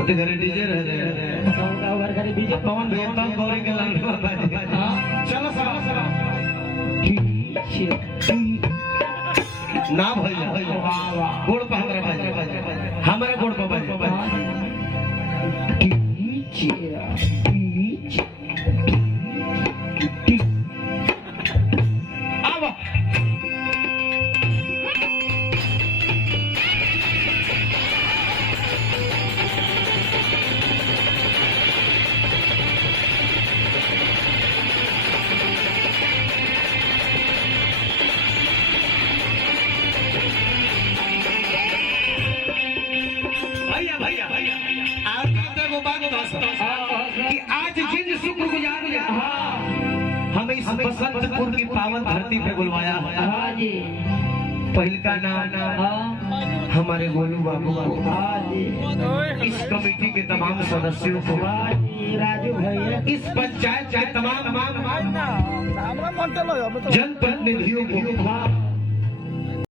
उते घरे डीजे रह रहे घर घरे डीजे पवन भेजता गौरी के लाइन चलो चलो ना भैया गोड़ पे हमरा बाजे हमारे गोड़ पे बाजे कि आज जिन शुक्रगुजार हमें इस बसंतपुर की पावन धरती पे बुलवाया है। पहल का नाम हमारे गोलू बाबू को, इस कमेटी के तमाम सदस्यों को, राजू भैया, इस पंचायत के तमाम जनप्रतिनिधियों को